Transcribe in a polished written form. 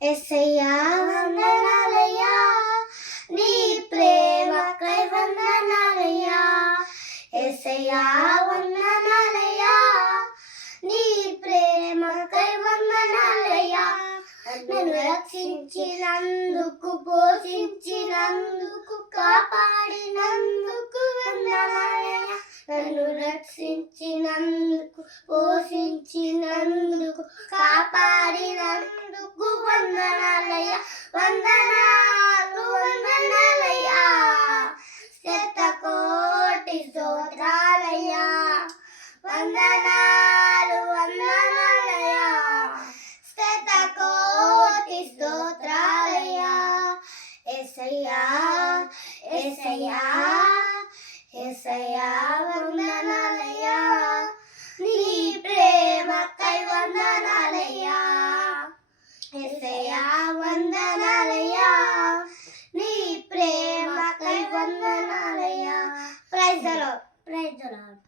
యేసయ్యా వందనాలయ్యా, నీ ప్రేమకై వందనాలయ్యా. యేసయ్యా వందనాలయ్యా, నీ ప్రేమకై వందనాలయ్యా. నన్ను రక్షించినందుకు, పోషించినందుకు, కాపాడినందుకు వందనాలయ్యా. నన్ను రక్షించినందుకు, పోషించినందుకు, కాపాడినందుకు వందనాలయ్యా. వందనాలు వందనాలయ్యా, శతకోటి స్తోత్రాలయ్యా. వందనాలు వందనాలయ్యా, శతకోటి స్తోత్రాలయ్యా. యేసయ్యా యేసయ్యా యేసయ్యా వందనాలయ్యా, నీ ప్రేమకై వందనాలయ్యా. యేసయ్యా వందనాలయ్యా, నీ ప్రేమకై వందనాలయ్యా. Praise the lord.